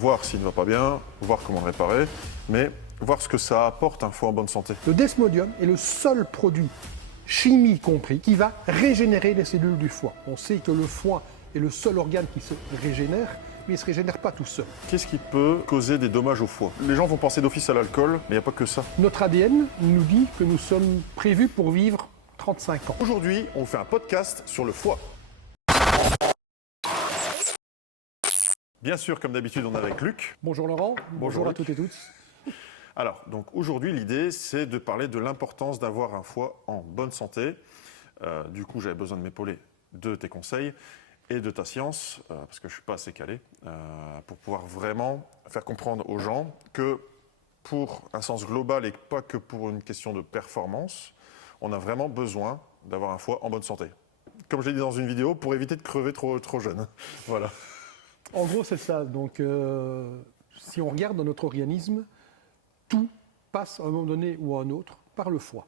Voir s'il ne va pas bien, voir comment le réparer, mais voir ce que ça apporte un foie en bonne santé. Le desmodium est le seul produit, chimie compris, qui va régénérer les cellules du foie. On sait que le foie est le seul organe qui se régénère, mais il ne se régénère pas tout seul. Qu'est-ce qui peut causer des dommages au foie? Les gens vont penser d'office à l'alcool, mais il n'y a pas que ça. Notre ADN nous dit que nous sommes prévus pour vivre 35 ans. Aujourd'hui, on fait un podcast sur le foie. Bien sûr, comme d'habitude, on est avec Luc. Bonjour Laurent, bonjour à Luc. toutes et tous. Alors, donc aujourd'hui, l'idée, c'est de parler de l'importance d'avoir un foie en bonne santé. Du coup, j'avais besoin de m'épauler de tes conseils et de ta science, parce que je ne suis pas assez calé, pour pouvoir vraiment faire comprendre aux gens que pour un sens global et pas que pour une question de performance, on a vraiment besoin d'avoir un foie en bonne santé. Comme je l'ai dit dans une vidéo, pour éviter de crever trop jeune. Voilà. En gros, c'est ça. Donc, si on regarde dans notre organisme, tout passe à un moment donné ou à un autre par le foie.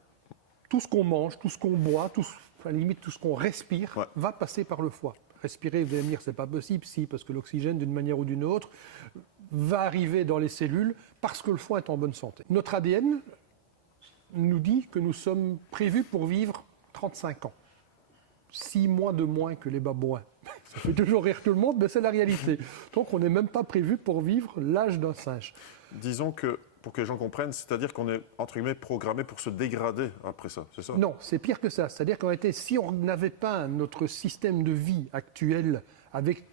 Tout ce qu'on mange, tout ce qu'on boit, à la limite tout ce qu'on respire, va passer par le foie. Respirer, vous allez me dire, c'est pas possible, si, parce que l'oxygène, d'une manière ou d'une autre, va arriver dans les cellules parce que le foie est en bonne santé. Notre ADN nous dit que nous sommes prévus pour vivre 35 ans. 6 mois de moins que les babouins. Ça fait toujours rire tout le monde, mais c'est la réalité. Donc on n'est même pas prévu pour vivre l'âge d'un singe. Disons que, pour que les gens comprennent, c'est-à-dire qu'on est, entre guillemets, programmé pour se dégrader après ça, c'est ça? Non, c'est pire que ça. C'est-à-dire qu'en réalité, si on n'avait pas notre système de vie actuel avec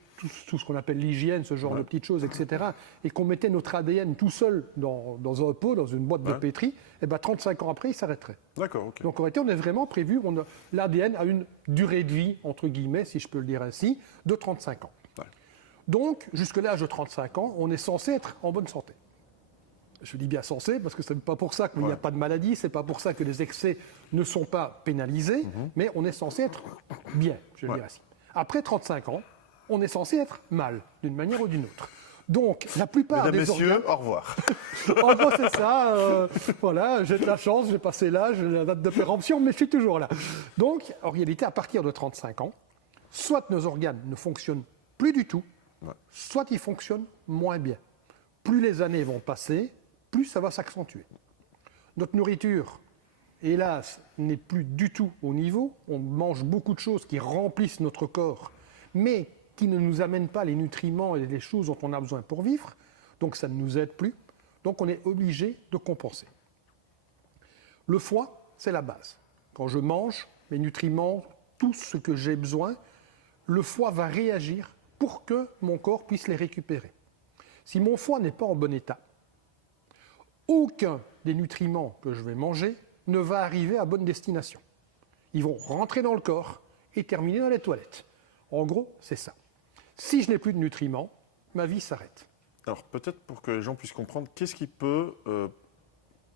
tout ce qu'on appelle l'hygiène, ce genre de petites choses, etc., et qu'on mettait notre ADN tout seul dans un pot, dans une boîte de pétri, et ben 35 ans après, il s'arrêterait. D'accord, ok. Donc en réalité, on est vraiment prévu, l'ADN a une durée de vie, entre guillemets, si je peux le dire ainsi, de 35 ans. Ouais. Donc, jusqu'à l'âge de 35 ans, on est censé être en bonne santé. Je dis bien censé, parce que ce n'est pas pour ça qu'il n'y a pas de maladie, ce n'est pas pour ça que les excès ne sont pas pénalisés, mais on est censé être bien, je le dirais ainsi. Après 35 ans, on est censé être mal, d'une manière ou d'une autre. Donc, la plupart Mesdames, des messieurs, organes... au revoir. En gros, c'est ça. Voilà, j'ai de la chance, j'ai passé l'âge, j'ai la date de péremption, mais je suis toujours là. Donc, en réalité, à partir de 35 ans, soit nos organes ne fonctionnent plus du tout, soit ils fonctionnent moins bien. Plus les années vont passer, plus ça va s'accentuer. Notre nourriture, hélas, n'est plus du tout au niveau. On mange beaucoup de choses qui remplissent notre corps, mais qui ne nous amènent pas les nutriments et les choses dont on a besoin pour vivre. Donc ça ne nous aide plus. Donc on est obligé de compenser. Le foie, c'est la base. Quand je mange mes nutriments, tout ce que j'ai besoin, le foie va réagir pour que mon corps puisse les récupérer. Si mon foie n'est pas en bon état, aucun des nutriments que je vais manger ne va arriver à bonne destination. Ils vont rentrer dans le corps et terminer dans les toilettes. En gros, c'est ça. Si je n'ai plus de nutriments, ma vie s'arrête. Alors, peut-être pour que les gens puissent comprendre, qu'est-ce qui peut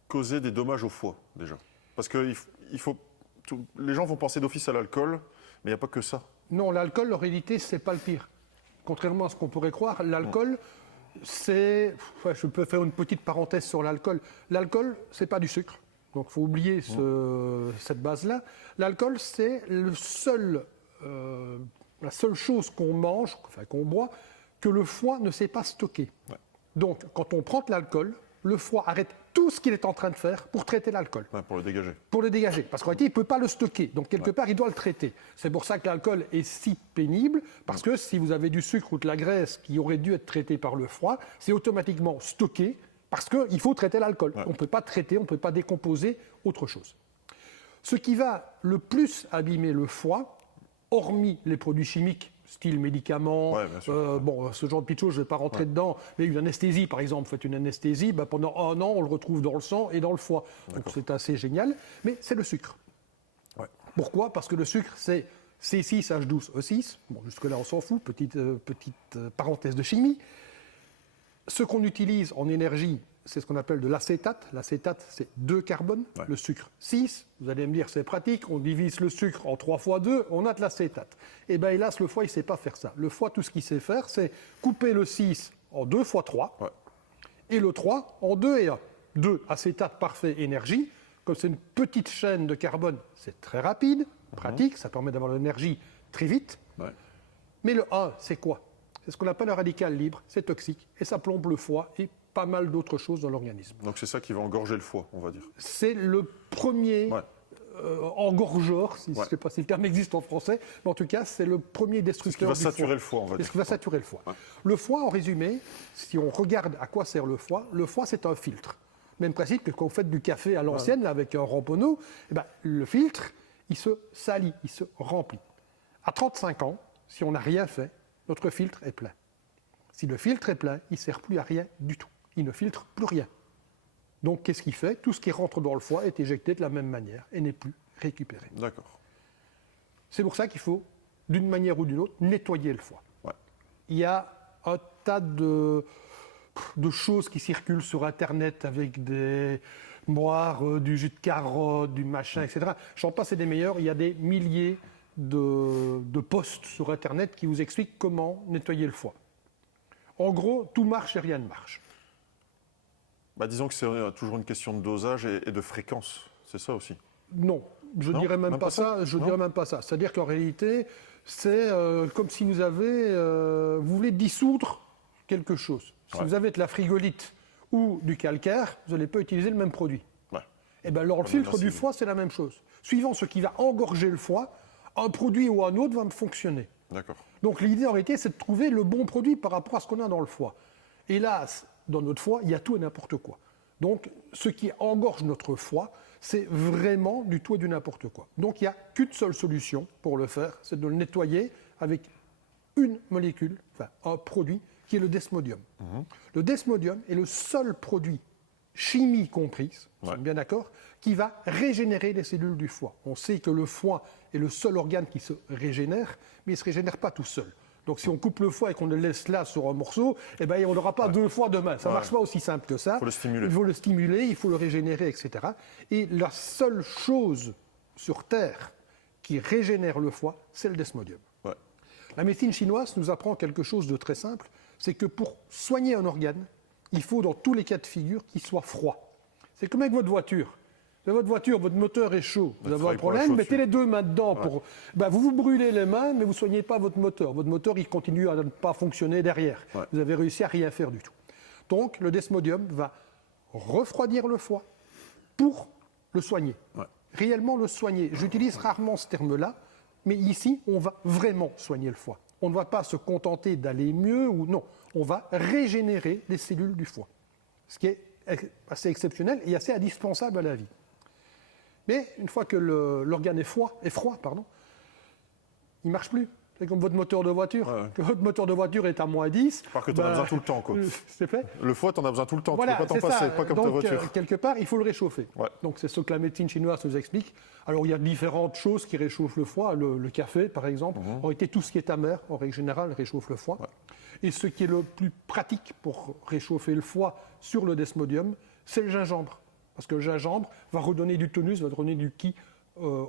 causer des dommages au foie, déjà? Parce que les gens vont penser d'office à l'alcool, mais il n'y a pas que ça. Non, l'alcool, en réalité, ce n'est pas le pire. Contrairement à ce qu'on pourrait croire, l'alcool, c'est... je peux faire une petite parenthèse sur l'alcool. L'alcool, ce n'est pas du sucre. Donc, il faut oublier cette base-là. L'alcool, c'est la seule chose qu'on mange, enfin qu'on boit, que le foie ne sait pas stocker. Ouais. Donc, quand on prend de l'alcool, le foie arrête tout ce qu'il est en train de faire pour traiter l'alcool. Ouais, pour le dégager. Pour le dégager, parce qu'en réalité, il ne peut pas le stocker. Donc, quelque part, il doit le traiter. C'est pour ça que l'alcool est si pénible, parce que si vous avez du sucre ou de la graisse qui aurait dû être traité par le foie, c'est automatiquement stocké, parce qu'il faut traiter l'alcool. On ne peut pas traiter, on ne peut pas décomposer autre chose. Ce qui va le plus abîmer le foie, hormis les produits chimiques, style médicaments, ce genre de petites choses, je ne vais pas rentrer dedans, mais une anesthésie, par exemple, faites une anesthésie, pendant 1 an, on le retrouve dans le sang et dans le foie. Donc c'est assez génial, mais c'est le sucre. Ouais. Pourquoi? Parce que le sucre, c'est C6H12O6, jusque-là on s'en fout, petite parenthèse de chimie. Ce qu'on utilise en énergie, c'est ce qu'on appelle de l'acétate. L'acétate, c'est 2 carbones. Ouais. Le sucre, 6. Vous allez me dire, c'est pratique. On divise le sucre en 3 fois 2, on a de l'acétate. Eh bien, hélas, le foie, il ne sait pas faire ça. Le foie, tout ce qu'il sait faire, c'est couper le 6 en 2 fois 3, et le 3 en 2 et 1. 2, acétate, parfait, énergie. Comme c'est une petite chaîne de carbone, c'est très rapide, pratique, ça permet d'avoir de l'énergie très vite. Ouais. Mais le 1, c'est quoi? C'est ce qu'on appelle un radical libre, c'est toxique, et ça plombe le foie et pas mal d'autres choses dans l'organisme. Donc c'est ça qui va engorger le foie, on va dire. C'est le premier engorgeur, je ne Ouais. sais pas si le terme existe en français, mais en tout cas, c'est le premier C'est ce qui destructeur va du foie. saturer le foie, on va C'est dire. ce qui va saturer le foie. Ouais. Le foie, en résumé, si on regarde à quoi sert le foie, c'est un filtre. Même principe que quand vous faites du café à l'ancienne, là, avec un ramponneau, eh ben, le filtre, il se salit, il se remplit. À 35 ans, si on n'a rien fait, notre filtre est plein. Si le filtre est plein, il ne sert plus à rien du tout. Il ne filtre plus rien. Donc, qu'est-ce qu'il fait? Tout ce qui rentre dans le foie est éjecté de la même manière et n'est plus récupéré. D'accord. C'est pour ça qu'il faut, d'une manière ou d'une autre, nettoyer le foie. Ouais. Il y a un tas de choses qui circulent sur Internet avec des moires, du jus de carotte, du machin, etc. J'en passe et des meilleurs. Il y a des milliers de posts sur Internet qui vous expliquent comment nettoyer le foie. En gros, tout marche et rien ne marche. Bah, disons que c'est toujours une question de dosage et de fréquence. C'est ça aussi. Non, je ne Non, dirais même pas ça. Je Non. dirais même pas ça. C'est-à-dire qu'en réalité, c'est comme si vous voulez dissoudre quelque chose. Si Ouais. vous avez de la frigolite ou du calcaire, vous n'allez pas utiliser le même produit. Ouais. Et bien, alors, le filtre du foie, c'est la même chose. Suivant ce qui va engorger le foie, un produit ou un autre va fonctionner. D'accord. Donc l'idée en réalité, c'est de trouver le bon produit par rapport à ce qu'on a dans le foie. Hélas, dans notre foie, il y a tout et n'importe quoi. Donc ce qui engorge notre foie, c'est vraiment du tout et du n'importe quoi. Donc il n'y a qu'une seule solution pour le faire, c'est de le nettoyer avec une molécule, enfin un produit, qui est le desmodium. Le desmodium est le seul produit, chimie comprise, nous sommes bien d'accord, qui va régénérer les cellules du foie. On sait que le foie est le seul organe qui se régénère, mais il ne se régénère pas tout seul. Donc si on coupe le foie et qu'on le laisse là sur un morceau, eh ben, on n'aura pas deux foies demain. Ça ne marche pas aussi simple que ça. Il faut le stimuler. Il faut le stimuler, il faut le régénérer, etc. Et la seule chose sur Terre qui régénère le foie, c'est le desmodium. Ouais. La médecine chinoise nous apprend quelque chose de très simple, c'est que pour soigner un organe, il faut dans tous les cas de figure qu'il soit froid. C'est comme avec votre voiture. Votre voiture, votre moteur est chaud, vous avez un travaille pour la problème, chaussure. mettez les deux mains dedans. Vous vous brûlez les mains, mais vous ne soignez pas votre moteur. Votre moteur, il continue à ne pas fonctionner derrière. Ouais. Vous avez réussi à rien faire du tout. Donc, le desmodium va refroidir le foie pour le soigner. Ouais. Réellement le soigner. J'utilise rarement ce terme-là, mais ici, on va vraiment soigner le foie. On ne va pas se contenter d'aller mieux ou non. On va régénérer les cellules du foie. Ce qui est assez exceptionnel et assez indispensable à la vie. Mais une fois que l'organe est froid, il ne marche plus. C'est comme votre moteur de voiture. Ouais. Que votre moteur de voiture est à moins 10. Parce que tu en as besoin tout le temps, quoi. C'est fait. Le foie, tu en as besoin tout le temps. Voilà, tu ne peux pas t'en c'est ça. passer, pas comme Donc, ta voiture. quelque part, il faut le réchauffer. Ouais. Donc, c'est ce que la médecine chinoise nous explique. Alors, il y a différentes choses qui réchauffent le foie. Le café, par exemple. En réalité, tout ce qui est amer, en règle générale, réchauffe le foie. Ouais. Et ce qui est le plus pratique pour réchauffer le foie sur le desmodium, c'est le gingembre. Parce que le gingembre va redonner du tonus, va redonner du ki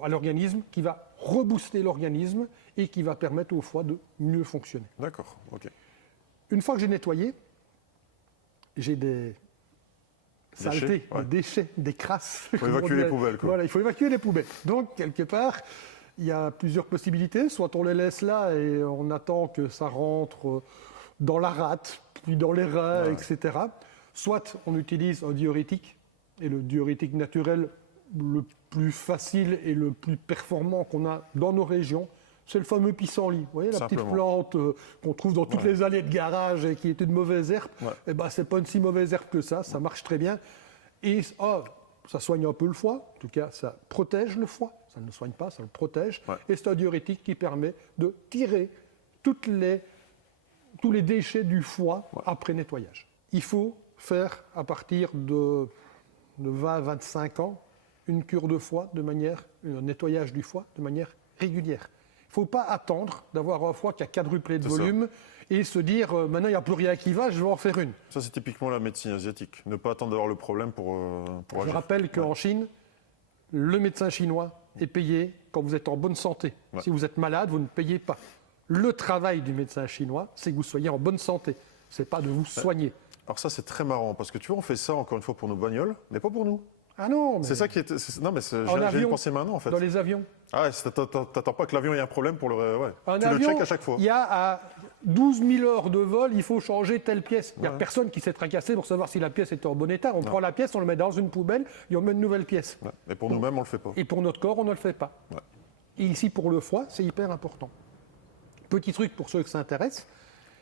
à l'organisme, qui va rebooster l'organisme et qui va permettre au foie de mieux fonctionner. D'accord, ok. Une fois que j'ai nettoyé, j'ai des saletés, ouais. des déchets, des crasses. Il faut évacuer les poubelles, quoi. Voilà, il faut évacuer les poubelles. Donc, quelque part, il y a plusieurs possibilités. Soit on les laisse là et on attend que ça rentre dans la rate, puis dans les reins, etc. Soit on utilise un diurétique, et le diurétique naturel, le plus facile et le plus performant qu'on a dans nos régions, c'est le fameux pissenlit. Vous voyez, la petite plante qu'on trouve dans toutes les allées de garage et qui est une mauvaise herbe. Eh ben, c'est pas une si mauvaise herbe que ça marche très bien. Et ça soigne un peu le foie, en tout cas, ça protège le foie. Ça ne le soigne pas, ça le protège. Ouais. Et c'est un diurétique qui permet de tirer tous les déchets du foie après nettoyage. Il faut faire, à partir de 20 à 25 ans, une cure de foie un nettoyage du foie de manière régulière. Il ne faut pas attendre d'avoir un foie qui a quadruplé de volume et se dire maintenant il n'y a plus rien qui va, je vais en faire une. Ça, c'est typiquement la médecine asiatique. Ne pas attendre d'avoir le problème pour agir. Je rappelle qu'en Chine, le médecin chinois est payé quand vous êtes en bonne santé. Ouais. Si vous êtes malade, vous ne payez pas. Le travail du médecin chinois, c'est que vous soyez en bonne santé. Ce n'est pas de vous soigner. Alors ça, c'est très marrant, parce que tu vois, on fait ça, encore une fois, pour nos bagnoles, mais pas pour nous. Ah non, mais C'est ça qui est... Non, mais en j'ai avion, pensé maintenant, en fait. dans les avions. Ah ouais, t'attends pas que l'avion ait un problème pour le... Ouais. Un Tu avion, le check à chaque fois. Il y a 12 000 heures de vol, il faut changer telle pièce. Il n'y a personne qui s'est tracassé pour savoir si la pièce était en bon état. On prend la pièce, on le met dans une poubelle et on met une nouvelle pièce. Ouais. Et pour nous-mêmes, on ne le fait pas. Et pour notre corps, on ne le fait pas. Ouais. Et ici, pour le foie, c'est hyper important. Petit truc pour ceux que ça intéresse,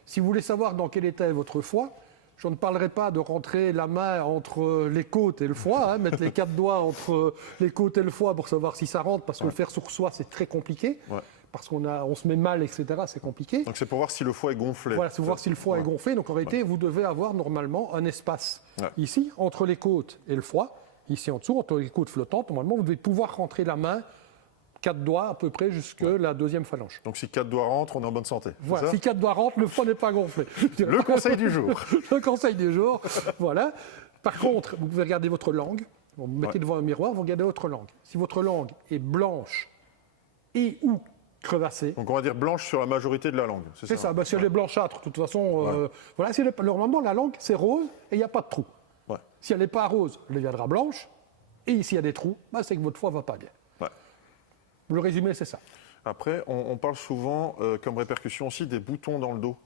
si vous voulez savoir dans quel état est votre foie, je ne parlerai pas de rentrer la main entre les côtes et le foie, mettre les 4 doigts entre les côtes et le foie pour savoir si ça rentre, parce que le faire sur soi, c'est très compliqué. Ouais. Parce on se met mal, etc., c'est compliqué. Donc c'est pour voir si le foie est gonflé. Voilà, c'est pour voir si le foie est gonflé. Donc en réalité, vous devez avoir normalement un espace ici, entre les côtes et le foie, ici en dessous, entre les côtes flottantes. Normalement, vous devez pouvoir rentrer la main, 4 doigts à peu près, jusque la deuxième phalange. Donc si 4 doigts rentrent, on est en bonne santé. Voilà, si 4 doigts rentrent, le foie n'est pas gonflé. Le conseil du jour. Le conseil du jour, voilà. Par contre, vous pouvez regarder votre langue. Vous vous mettez devant un miroir, vous regardez votre langue. Si votre langue est blanche et ou crevassée. Donc on va dire blanche sur la majorité de la langue, c'est ça. Si elle est blanchâtre, de toute façon, voilà. Si normalement, la langue, c'est rose et il n'y a pas de trou. Ouais. Si elle n'est pas rose, elle deviendra blanche. Et s'il y a des trous, c'est que votre foie ne va pas bien. Ouais. Le résumé, c'est ça. Après, on parle souvent, comme répercussion aussi, des boutons dans le dos.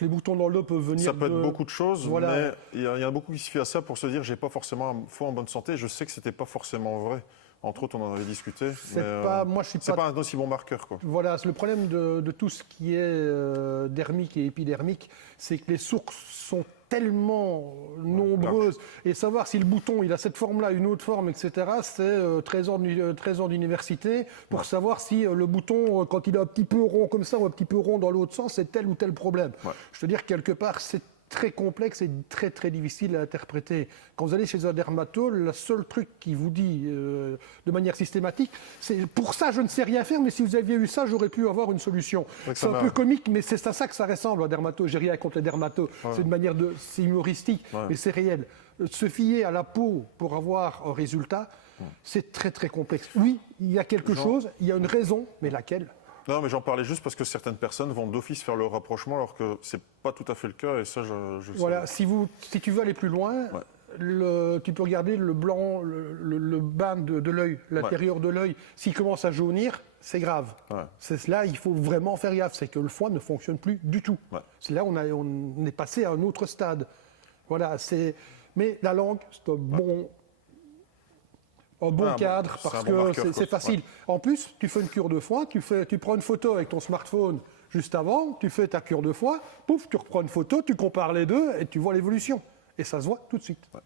Les boutons dans le dos peuvent venir. Ça peut être beaucoup de choses, mais il y en a beaucoup qui se fient à ça pour se dire j'ai pas forcément un foie en bonne santé. Je sais que c'était pas forcément vrai. Entre autres, on en avait discuté. C'est pas un aussi bon marqueur, quoi. Voilà, le problème de tout ce qui est dermique et épidermique, c'est que les sources sont tellement nombreuses. Et savoir si le bouton il a cette forme-là, une autre forme, etc., c'est 13 ans d'université pour savoir si le bouton, quand il est un petit peu rond comme ça ou un petit peu rond dans l'autre sens, c'est tel ou tel problème. Ouais. Je veux dire, quelque part, c'est très complexe et très très difficile à interpréter. Quand vous allez chez un dermatologue, le seul truc qui vous dit de manière systématique, c'est pour ça je ne sais rien faire, mais si vous aviez eu ça, j'aurais pu avoir une solution. C'est un peu comique, mais c'est à ça que ça ressemble, un dermatologue. J'ai rien contre les dermatologues. C'est une manière c'est humoristique, mais c'est réel. Se fier à la peau pour avoir un résultat, c'est très très complexe. Oui, il y a quelque chose, il y a une raison, mais laquelle ? Non, mais j'en parlais juste parce que certaines personnes vont d'office faire le rapprochement alors que c'est pas tout à fait le cas et ça, je voilà, si tu veux aller plus loin, tu peux regarder le blanc, le bas de l'œil, l'intérieur de l'œil. S'il commence à jaunir, c'est grave. Ouais. C'est là, il faut vraiment faire gaffe. C'est que le foie ne fonctionne plus du tout. Ouais. C'est là on est passé à un autre stade. Voilà, mais la langue, c'est un bon cadre parce que c'est facile. Ouais. En plus, tu fais une cure de foie, tu prends une photo avec ton smartphone juste avant, tu fais ta cure de foie, pouf, tu reprends une photo, tu compares les deux et tu vois l'évolution. Et ça se voit tout de suite. Ouais.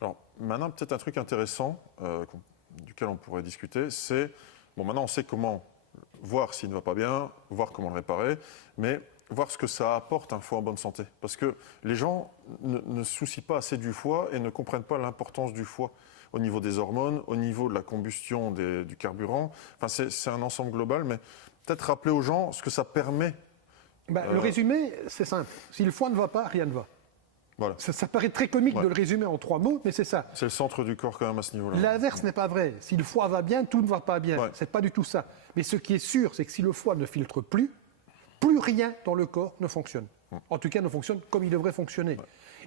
Alors maintenant, peut-être un truc intéressant duquel on pourrait discuter, c'est, maintenant on sait comment voir s'il ne va pas bien, voir comment le réparer, mais voir ce que ça apporte un foie en bonne santé. Parce que les gens ne se soucient pas assez du foie et ne comprennent pas l'importance du foie au niveau des hormones, au niveau de la combustion du carburant. Enfin, c'est un ensemble global, mais peut-être rappeler aux gens ce que ça permet. Le résumé, c'est simple. Si le foie ne va pas, rien ne va. Voilà. Ça paraît très comique de le résumer en 3 mots, mais c'est ça. C'est le centre du corps quand même à ce niveau-là. L'inverse n'est pas vrai. Si le foie va bien, tout ne va pas bien. C'est pas du tout ça. Mais ce qui est sûr, c'est que si le foie ne filtre plus rien dans le corps ne fonctionne. En tout cas, ne fonctionne comme il devrait fonctionner.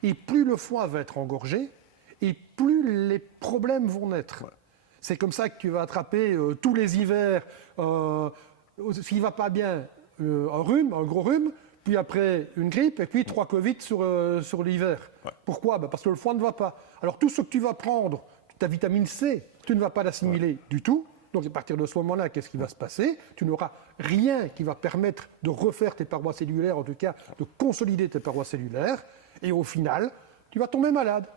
Et plus le foie va être engorgé, et plus les problèmes vont naître. C'est comme ça que tu vas attraper tous les hivers, s'il ne va pas bien, un gros rhume, puis après une grippe, et puis 3 Covid sur l'hiver. Pourquoi ? Parce que le foie ne va pas. Alors tout ce que tu vas prendre, ta vitamine C, tu ne vas pas l'assimiler du tout. Donc à partir de ce moment-là, qu'est-ce qui va se passer ? Tu n'auras rien qui va permettre de refaire tes parois cellulaires, en tout cas de consolider tes parois cellulaires, et au final, tu vas tomber malade.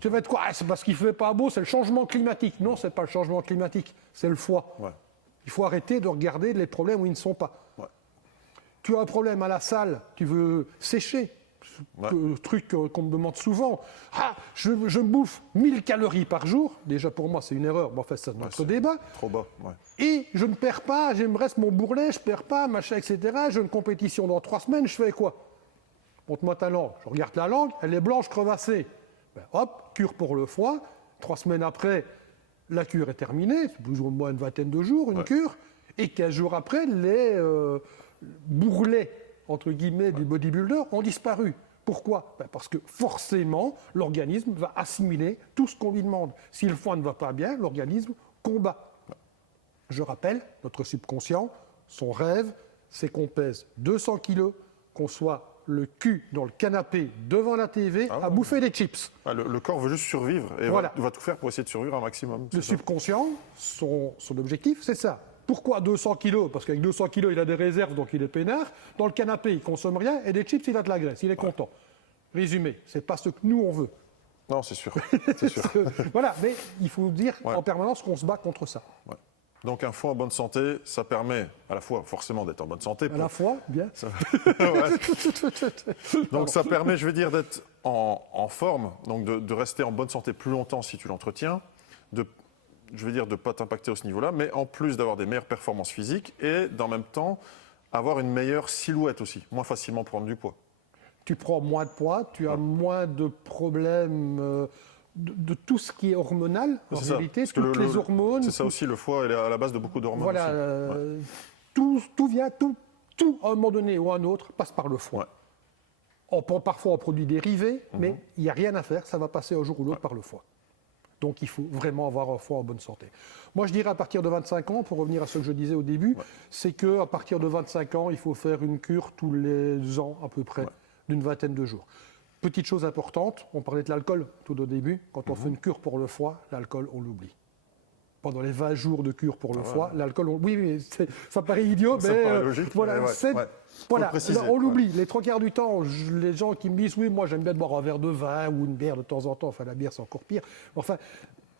Tu vas être quoi ? C'est parce qu'il ne fait pas beau, c'est le changement climatique. Non, ce n'est pas le changement climatique, c'est le foie. Il faut arrêter de regarder les problèmes où ils ne sont pas. Tu as un problème à la salle, tu veux sécher. Truc qu'on me demande souvent. Je me bouffe 1000 calories par jour. Déjà pour moi, c'est une erreur. Bon, enfin, c'est notre débat. Trop bas. Et je ne perds pas, il me reste mon bourrelet, je ne perds pas, machin, etc. J'ai une compétition dans 3 semaines, je fais quoi ? Montre-moi ta langue. Je regarde la langue, elle est blanche, crevassée. Hop, cure pour le foie. 3 semaines après, la cure est terminée. C'est plus ou moins une vingtaine de jours, une cure. Et 15 jours après, les bourrelets, entre guillemets, du bodybuilder ont disparu. Pourquoi ? Parce que forcément, l'organisme va assimiler tout ce qu'on lui demande. Si le foie ne va pas bien, l'organisme combat. Je rappelle, notre subconscient, son rêve, c'est qu'on pèse 200 kilos, qu'on soit le cul dans le canapé devant la TV à bouffer des chips. Le corps veut juste survivre et Voilà. va tout faire pour essayer de survivre un maximum. Le subconscient, son objectif, c'est ça. Pourquoi 200 kilos? Parce qu'avec 200 kilos, il a des réserves, donc il est peinard. Dans le canapé, il consomme rien. Et des chips, il a de la graisse. Il est content. Résumé, c'est pas ce que nous, on veut. Non, c'est sûr. C'est sûr. Voilà, mais il faut dire en permanence qu'on se bat contre ça. Ouais. Donc un foie en bonne santé, ça permet à la fois forcément d'être en bonne santé. À la fois, bien. Donc ça permet, je vais dire, d'être en forme, donc de rester en bonne santé plus longtemps si tu l'entretiens, je vais dire de ne pas t'impacter à ce niveau-là, mais en plus d'avoir des meilleures performances physiques et d'en même temps avoir une meilleure silhouette aussi, moins facilement prendre du poids. Tu prends moins de poids, tu as moins de problèmes de tout ce qui est hormonal, en réalité, toutes les hormones. C'est ça aussi, le foie est à la base de beaucoup d'hormones. Voilà, tout vient, tout, à un moment donné ou à un autre, passe par le foie. Ouais. On prend parfois en produits dérivés, mais il n'y a rien à faire, ça va passer un jour ou l'autre par le foie. Donc il faut vraiment avoir un foie en bonne santé. Moi je dirais à partir de 25 ans, pour revenir à ce que je disais au début, c'est qu'à partir de 25 ans, il faut faire une cure tous les ans à peu près, d'une vingtaine de jours. Petite chose importante, on parlait de l'alcool tout au début, quand on fait une cure pour le foie, l'alcool on l'oublie. Pendant les 20 jours de cure pour le foie, l'alcool, oui, ça paraît idiot, ça mais paraît logique, voilà, voilà, on l'oublie. Les 3 quarts du temps, les gens qui me disent, oui, moi j'aime bien boire un verre de vin ou une bière de temps en temps, enfin la bière c'est encore pire, enfin,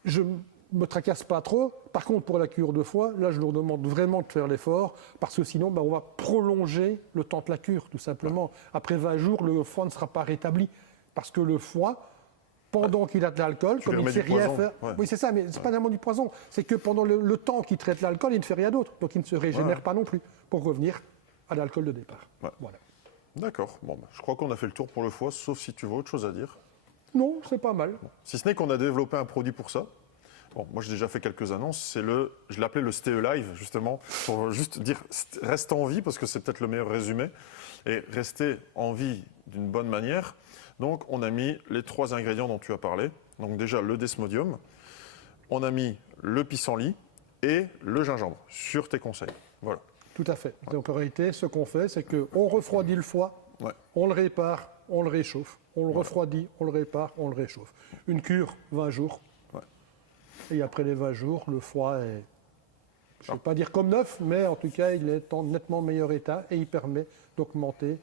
je me tracasse pas trop. Par contre, pour la cure de foie, là je leur demande vraiment de faire l'effort, parce que sinon, on va prolonger le temps de la cure, tout simplement. Après 20 jours, le foie ne sera pas rétabli, parce que le foie, pendant qu'il a de l'alcool, comme il ne sait rien faire. Oui, c'est ça, mais ce n'est pas vraiment du poison. C'est que pendant le temps qu'il traite l'alcool, il ne fait rien d'autre. Donc il ne se régénère pas non plus pour revenir à l'alcool de départ. Voilà. D'accord. Bon, je crois qu'on a fait le tour pour le foie, sauf si tu veux autre chose à dire. Non, c'est pas mal. Si ce n'est qu'on a développé un produit pour ça. Bon, moi j'ai déjà fait quelques annonces. Je l'appelais le Stay Alive, justement, pour juste dire reste en vie, parce que c'est peut-être le meilleur résumé. Et rester en vie d'une bonne manière. Donc, on a mis les 3 ingrédients dont tu as parlé. Donc, déjà, le desmodium. On a mis le pissenlit et le gingembre sur tes conseils. Voilà. Tout à fait. Donc, en réalité, ce qu'on fait, c'est qu'on refroidit le foie, on le répare, on le réchauffe. On le refroidit, on le répare, on le réchauffe. Une cure, 20 jours. Et après les 20 jours, le foie est, je ne vais pas dire comme neuf, mais en tout cas, il est en nettement meilleur état et il permet d'augmenter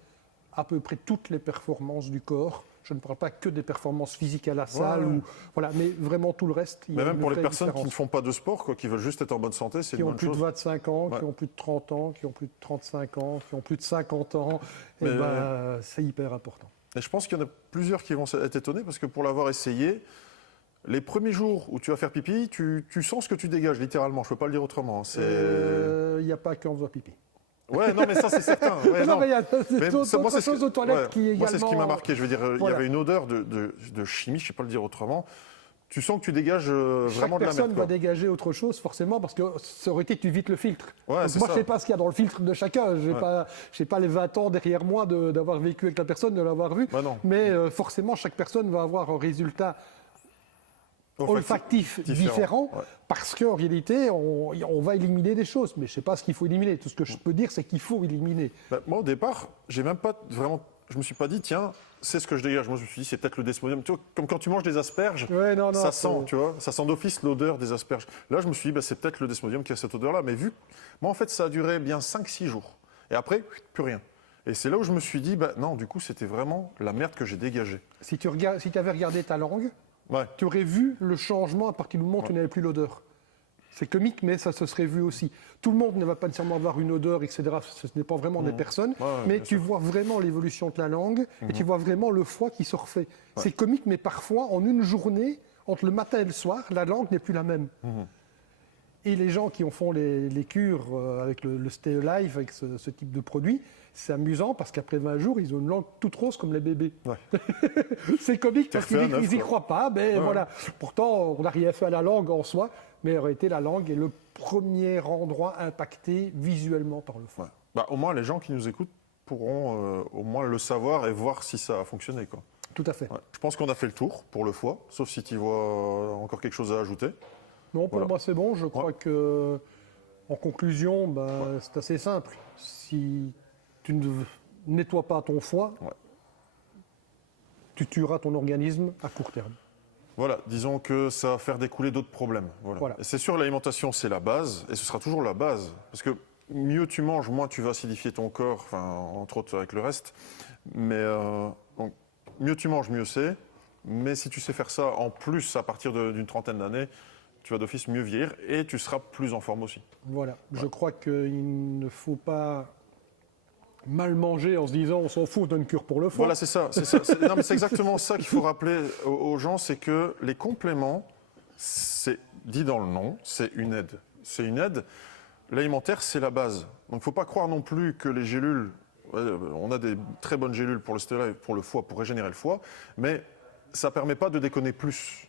à peu près toutes les performances du corps. Je ne parle pas que des performances physiques à la salle, mais vraiment tout le reste. Mais même pour les personnes qui ne font pas de sport, qui veulent juste être en bonne santé, c'est une bonne chose. Qui ont plus de 25 ans, qui ont plus de 30 ans, qui ont plus de 35 ans, qui ont plus de 50 ans, c'est hyper important. Et je pense qu'il y en a plusieurs qui vont être étonnés, parce que pour l'avoir essayé, les premiers jours où tu vas faire pipi, tu sens ce que tu dégages, littéralement. Je ne peux pas le dire autrement. Il n'y a pas qu'en faisant pipi. Ouais, non, mais ça, c'est certain. Ouais, non, mais il y a d'autres choses aux toilettes qui également... Moi, c'est ce qui m'a marqué. Je veux dire, il y avait une odeur de chimie, je ne sais pas le dire autrement. Tu sens que tu dégages vraiment de la merde. Chaque personne va dégager autre chose, forcément, parce que ça aurait été que tu vites le filtre. Ouais, moi, je ne sais pas ce qu'il y a dans le filtre de chacun. Je n'ai pas les 20 ans derrière moi d'avoir vécu avec la personne, de l'avoir vu. Mais forcément, chaque personne va avoir un résultat olfactif différent, parce qu'en réalité, on va éliminer des choses. Mais je ne sais pas ce qu'il faut éliminer. Tout ce que je peux dire, c'est qu'il faut éliminer. Moi, au départ, j'ai même pas vraiment... Je me suis pas dit, tiens, c'est ce que je dégage. Moi, je me suis dit, c'est peut-être le desmodium. Tu vois, comme quand tu manges des asperges, ça sent, tu vois, ça sent d'office l'odeur des asperges. Là, je me suis dit, c'est peut-être le desmodium qui a cette odeur-là. Mais moi, en fait, ça a duré bien 5-6 jours. Et après, plus rien. Et c'est là où je me suis dit, non, du coup, c'était vraiment la merde que j'ai dégagée. Si tu avais regardé ta langue, tu aurais vu le changement à partir du moment où tu n'avais plus l'odeur. C'est comique, mais ça se serait vu aussi. Tout le monde ne va pas nécessairement avoir une odeur, etc. Ce n'est pas vraiment des personnes, mais tu vois vraiment l'évolution de la langue et tu vois vraiment le foie qui se refait. C'est comique, mais parfois, en une journée, entre le matin et le soir, la langue n'est plus la même. Et les gens qui font les cures avec le Stay Alive, avec ce type de produit, c'est amusant parce qu'après 20 jours, ils ont une langue toute rose comme les bébés. C'est comique parce qu'ils n'y croient pas, mais voilà. Pourtant, on n'a rien fait à la langue en soi, mais en réalité, la langue est le premier endroit impacté visuellement par le foie. Au moins, les gens qui nous écoutent pourront au moins le savoir et voir si ça a fonctionné, quoi. Tout à fait. Je pense qu'on a fait le tour pour le foie, sauf si tu vois encore quelque chose à ajouter. Non, pour moi, c'est bon. Je crois que En conclusion, c'est assez simple. Si tu ne nettoies pas ton foie, tu tueras ton organisme à court terme. Voilà, disons que ça va faire découler d'autres problèmes. Voilà. Et c'est sûr, l'alimentation, c'est la base, et ce sera toujours la base. Parce que mieux tu manges, moins tu vas acidifier ton corps, entre autres avec le reste. Mais donc, mieux tu manges, mieux c'est. Mais si tu sais faire ça en plus à partir d'une trentaine d'années, tu vas d'office mieux vieillir et tu seras plus en forme aussi. Voilà, je crois qu'il ne faut pas mal manger en se disant on s'en fout d'une cure pour le foie. Voilà, c'est ça. Non, mais c'est exactement ça qu'il faut rappeler aux gens, c'est que les compléments, c'est dit dans le nom, c'est une aide. C'est une aide. L'alimentaire, c'est la base. Donc il ne faut pas croire non plus que les gélules, on a des très bonnes gélules pour le stéroïde et pour le foie, pour régénérer le foie, mais ça ne permet pas de déconner plus.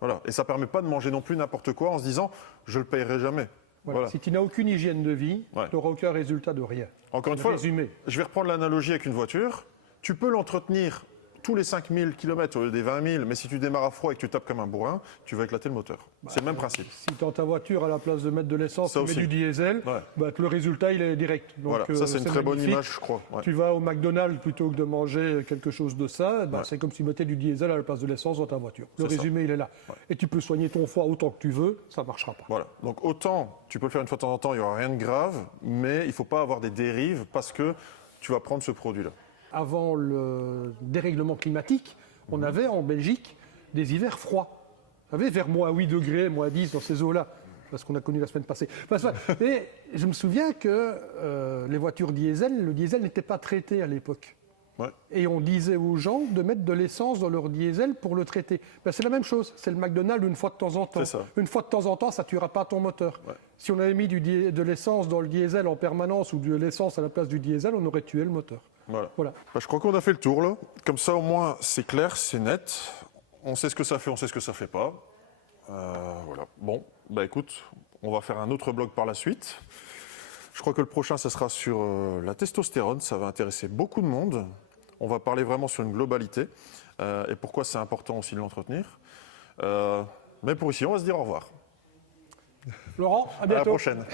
Voilà. Et ça ne permet pas de manger non plus n'importe quoi en se disant je ne le payerai jamais. Voilà. Si tu n'as aucune hygiène de vie, tu n'auras aucun résultat de rien. Encore une fois, je vais reprendre l'analogie avec une voiture. Tu peux l'entretenir tous les 5000 km au lieu des 20 000, mais si tu démarres à froid et que tu tapes comme un bourrin, tu vas éclater le moteur. C'est le même principe. Si dans ta voiture, à la place de mettre de l'essence, tu mets du diesel, le résultat, il est direct. Donc, voilà, ça c'est une très bonne image, je crois. Tu vas au McDonald's plutôt que de manger quelque chose de ça, c'est comme si tu mettais du diesel à la place de l'essence dans ta voiture. Le résumé, il est là. Et tu peux soigner ton foie autant que tu veux, ça ne marchera pas. Voilà, donc autant, tu peux le faire une fois de temps en temps, il n'y aura rien de grave, mais il ne faut pas avoir des dérives parce que tu vas prendre ce produit-là. Avant le dérèglement climatique, on avait en Belgique des hivers froids. Vous savez, vers moins 8 degrés, moins 10 dans ces eaux-là, parce qu'on a connu la semaine passée. Et je me souviens que les voitures diesel, le diesel n'était pas traité à l'époque. Et on disait aux gens de mettre de l'essence dans leur diesel pour le traiter. C'est la même chose, c'est le McDonald's une fois de temps en temps. Une fois de temps en temps, ça ne tuera pas ton moteur. Si on avait mis de l'essence dans le diesel en permanence ou de l'essence à la place du diesel, on aurait tué le moteur. Voilà. Je crois qu'on a fait le tour là. Comme ça, au moins, c'est clair, c'est net. On sait ce que ça fait, on sait ce que ça fait pas. Voilà. Bon, écoute, on va faire un autre blog par la suite. Je crois que le prochain, ça sera sur la testostérone. Ça va intéresser beaucoup de monde. On va parler vraiment sur une globalité et pourquoi c'est important aussi de l'entretenir. Mais pour ici, on va se dire au revoir. Laurent, à bientôt. À la prochaine.